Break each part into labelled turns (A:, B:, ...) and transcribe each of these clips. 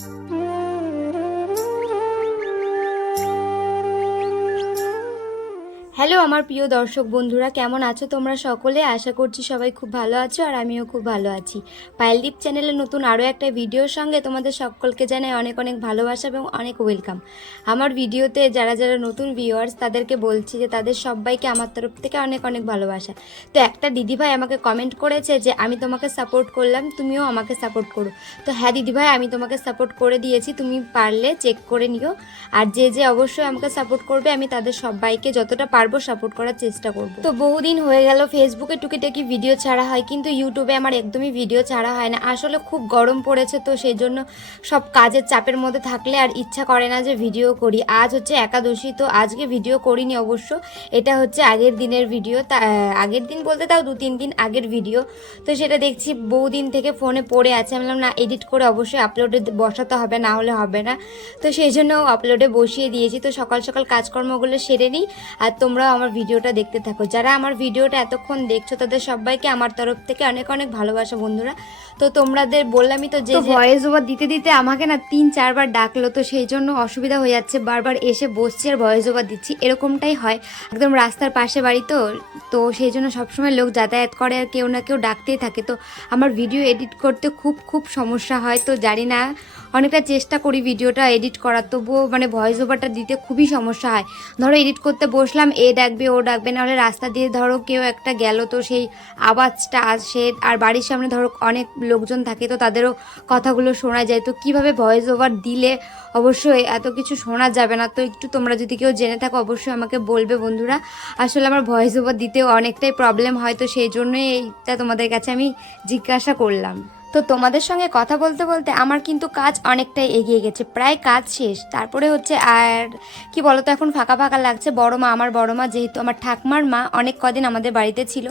A: Mm. Hello, আমার প্রিয় দর্শক বন্ধুরা, কেমন আছো তোমরা সকলে? আশা করছি সবাই খুব ভালো আছো আর আমিও খুব ভালো আছি। পাইলদীপ চ্যানেলে নতুন আরও একটা ভিডিওর সঙ্গে তোমাদের সকলকে জানাই অনেক অনেক ভালোবাসা এবং অনেক ওয়েলকাম। আমার ভিডিওতে যারা যারা নতুন ভিউয়ার্স তাদেরকে বলছি যে তাদের সবাইকে আমার তরফ থেকে অনেক অনেক ভালোবাসা। তো একটা দিদিভাই আমাকে কমেন্ট করেছে যে, আমি তোমাকে সাপোর্ট করলাম, তুমিও আমাকে সাপোর্ট করো। তো হ্যাঁ দিদিভাই, আমি তোমাকে সাপোর্ট করে দিয়েছি, তুমি পারলে চেক করে নিও। আর যে যে অবশ্যই আমাকে সাপোর্ট করবে, আমি তাদের সবাইকে যতটা পারব সাপোর্ট করার চেষ্টা করব। তো বহুদিন হয়ে গেল ফেসবুকে টুকিটাকি ভিডিও ছাড়া হয়, কিন্তু ইউটিউবে আমার একদমই ভিডিও ছাড়া হয় না। আসলে খুব গরম পড়েছে, তো সেই জন্য সব কাজের চাপের মধ্যে থাকলে আর ইচ্ছা করে না যে ভিডিও করি। আজ হচ্ছে একাদশী, তো আজকে ভিডিও করিনি অবশ্য। এটা হচ্ছে আগের দিনের ভিডিও তা আগের দিন বলতে তাও দু তিন দিন আগের ভিডিও তো সেটা দেখছি বহুদিন থেকে ফোনে পড়ে আছে। আমি বললাম, না এডিট করে অবশ্যই আপলোডে বসাতে হবে, না হলে হবে না। তো সেই জন্য আপলোডে বসিয়ে দিয়েছি। তো সকাল সকাল কাজকর্মগুলো সেরে নিই। আর তোমরাও আমার ভিডিওটা দেখতে থাকো। যারা আমার ভিডিওটা এতক্ষণ দেখছ তাদের সবাইকে আমার তরফ থেকে অনেক অনেক ভালোবাসা বন্ধুরা। তো তোমাদের বললামই তো যে ভয়েস ওভার দিতে দিতে আমাকে না তিন চারবার ডাকলো তো সেই জন্য অসুবিধা হয়ে যাচ্ছে। বারবার এসে বসছি আর ভয়েস ওভার দিচ্ছি। এরকমটাই হয়। একদম রাস্তার পাশে বাড়ি তো তো সেই জন্য সবসময় লোক যাতায়াত করে আর কেউ না কেউ ডাকতেই থাকে। তো আমার ভিডিও এডিট করতে খুব খুব সমস্যা হয়। তো জানি না অনেকটা চেষ্টা করি ভিডিওটা এডিট করার। তবুও মানে ভয়েস ওভারটা দিতে খুবই সমস্যা হয়। ধরো এডিট করতে বসলাম এ ডাকবে, ও ডাকবে, নাহলে রাস্তা দিয়ে ধরো কেউ একটা গেল তো সেই আওয়াজটা আসে আর বাড়ির সামনে ধরো অনেক লোকজন থাকে তো তাদেরও কথাগুলো শোনা যায়। তো কীভাবে ভয়েস ওভার দিলে অবশ্যই এত কিছু শোনা যাবে না? তো একটু তোমরা যদি কেউ জেনে থাকো, অবশ্যই আমাকে বলবে বন্ধুরা। আসলে আমার ভয়েস ওভার দিতেও অনেকটাই প্রবলেম হয়, তো সেই জন্যই এইটা তোমাদের কাছে আমি জিজ্ঞাসা করলাম। তো তোমাদের সঙ্গে কথা বলতে বলতে আমার কিন্তু কাজ অনেকটাই এগিয়ে গেছে, প্রায় কাজ শেষ। তারপরে হচ্ছে আর কি বলতো, এখন ফাঁকা ফাঁকা লাগছে। বড় মা আমার বড় মা, যেহেতু আমার ঠাকমার মা অনেক কদিন আমাদের বাড়িতে ছিল।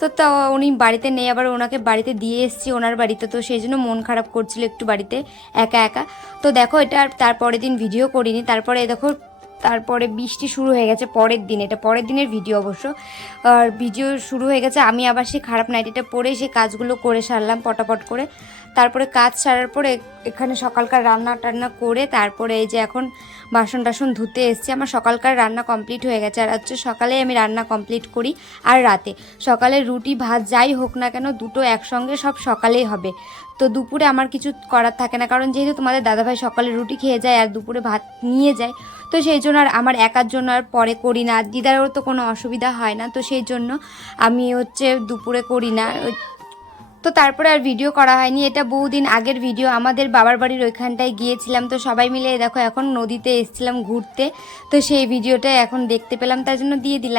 A: তো তা উনি বাড়িতে নেই, আবার ওনাকে বাড়িতে দিয়ে এসেছি ওনার বাড়িতে। তো সেই জন্য মন খারাপ করছিল একটু বাড়িতে, একা একা। তো দেখো এটা আর তারপরের দিন ভিডিও করিনি। তারপরে দেখো তারপরে বৃষ্টি শুরু হয়ে গেছে পরের দিন, এটা পরের দিনের ভিডিও অবশ্য। আর ভিডিও শুরু হয়ে গেছে, আমি আবার সেই খারাপ নাইটিটা পরে সেই কাজগুলো করে সারলাম পটাপট করে। তারপরে কাজ সারার পরে এখানে সকালকার রান্না টান্না করে তারপরে এই যে এখন বাসন টাসন ধুতে এসছি, আমার সকালকার রান্না কমপ্লিট হয়ে গেছে। আর হচ্ছে সকালে আমি রান্না কমপ্লিট করি আর রাতে। সকালে রুটি, ভাত যাই হোক না কেন, দুটো একসঙ্গে সব সকালেই হবে। তো দুপুরে আমার কিছু করার থাকে না। কারণ যেহেতু তোমাদের দাদাভাই সকালে রুটি খেয়ে যায় আর দুপুরে ভাত নিয়ে যায়, তো সেই জন্য আর আমার একার জন্য আর পরে করি না। আর দিদারও তো কোনো অসুবিধা হয় না, তো সেই জন্য আমি হচ্ছে দুপুরে করি না। তো তারপরে আর ভিডিও করা হয়নি। এটা বহুদিন আগের ভিডিও আমাদের বাবার বাড়ির ওইখানটায় গিয়েছিলাম, তো সবাই মিলে দেখো এখন নদীতে এসেছিলাম ঘুরতে, তো সেই ভিডিওটা এখন দেখতে পেলাম, তার জন্য দিয়ে দিলাম।